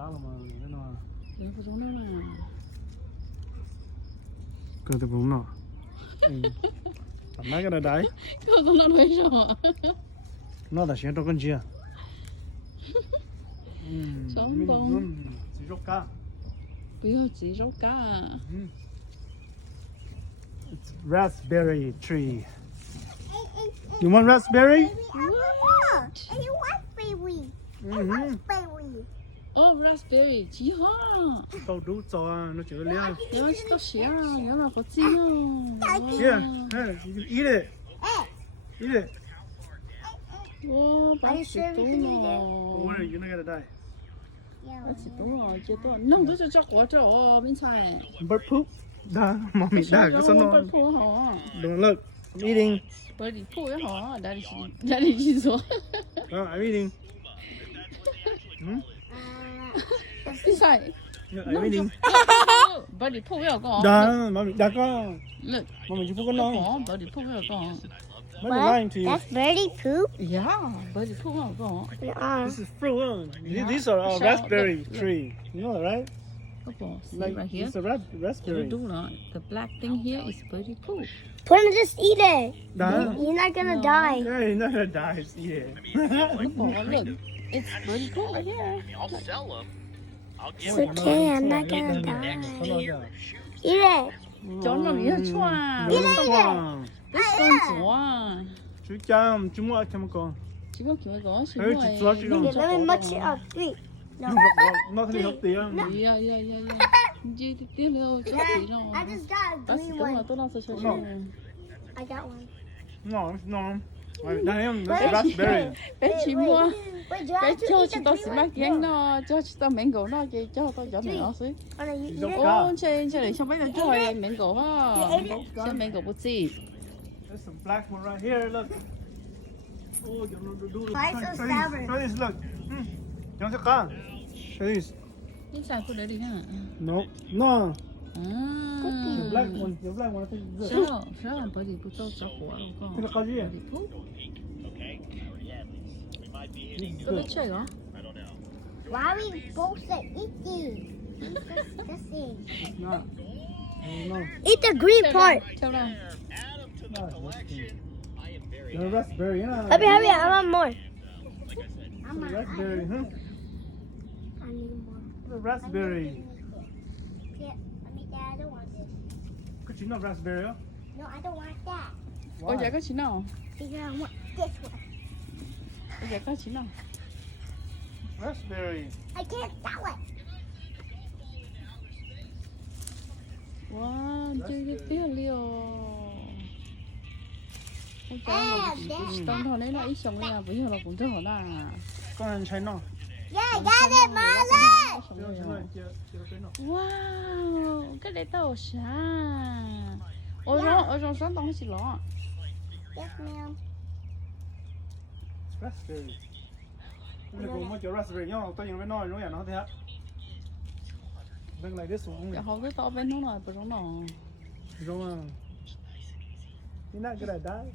cá là mà nó Đừng có giống nó là. cơ thể bụng nó mấy cái này đấy Không có nó nói rõ. nó là xem trong con chia Sống bông. chỉ rốt cá Bây giờ chỉ rau cá à. It's raspberry tree. You want raspberry? Oh, raspberry, chỉ hoa. Tao đủ cho nó chữa liền. Nhớ là tao xé, nhớ là có chi không? Here, hey, you can eat it. Eat it. Wow, bác sĩ tú mà. Don't worry, you're not gonna die. Bác sĩ tú mà, chưa tú. Nông tú cho quả cho bên trái. Bird poop. Da, mommy, da, cái nó. Bird poop hả? Don't look. I'm eating. Bird poop hả? Daddy chỉ số. I'm eating. Bên trái. I'm eating. Bird poop hả con? Da, mommy, da con. Look. Mommy, you put con non. Bird poop hả con? What? Lying to you. That's birdie poop? Yeah, bird poop hả con? This is fruit. These are raspberry tree. You know that, right? See Like, right here. it's a raspberry. Do not. The black thing here is bird poop. Put him just eat it. Da. You're not gonna die. Yeah, you're not gonna die. Yeah. Look, it's bird poop right here. I'll sell them. I'll It's give okay, I'm not gonna die. Eat it. Cho nó bị choa. Wow. This con choa. Chú chăm, chú mua chăm con. Chỉ có kiểu có chỉ Ừ, có chỉ cho chị Here, let me much it up. Wait. Nó thấy hợp tiền. Yeah. Gì thì tiếc đâu, chắc gì đâu. I just got a Bác sĩ green đúng là one. tôi đang sợ. I got one. No. Damn, that's raspberry. Bé chỉ mua. Wait, do I Bé have to cho eat chị the tao green xí one? mắc giang nó, cho chị tao mango nó, cho tao cho mẹ nó xí. Oh, no, you eat it? Ô, trên này cho mấy đứa cho mày mango ha. Xem mango bút gì. There's some black one right here. Look. Oh, you do Why so sour? Try this. Look. You want to Try this. Cái xài của đấy đi ha. No. À. The black one. I think is good. Sao bởi vì bút tao cho quả đâu con. Cái nào gì? Bởi vì thuốc. Có biết chơi hả? Why are we supposed to eat these? Disgusting. No. Eat the green part. Theo đâu? The raspberry, yeah. Hurry, I want more. The raspberry, huh? I need more. The raspberry. Yeah, I don't want this. Could you not raspberry? Huh? No, I don't want that. Ôi dạ có chín nào? Figure I want this one. Ôi dạ có chín nào? Raspberry. I can't sell it. Wow, chơi cái tiếc liều. Không có một tông thôi đấy là ít xong nha, bây giờ là cũng rất là đa. Con ăn cháy nó. Yeah, I got it, Marlon. Wow, cái đấy tao xa. Ôi rồi sáng tao chỉ lo. Yes, ma'am. Raspberry. Cái này cũng mới cho raspberry nhá, taoยังไม่น้อยรู้อย่างnó thế hả? Đang like this one. Dạ không biết tao bên nó rồi, bên nó. You're not gonna die.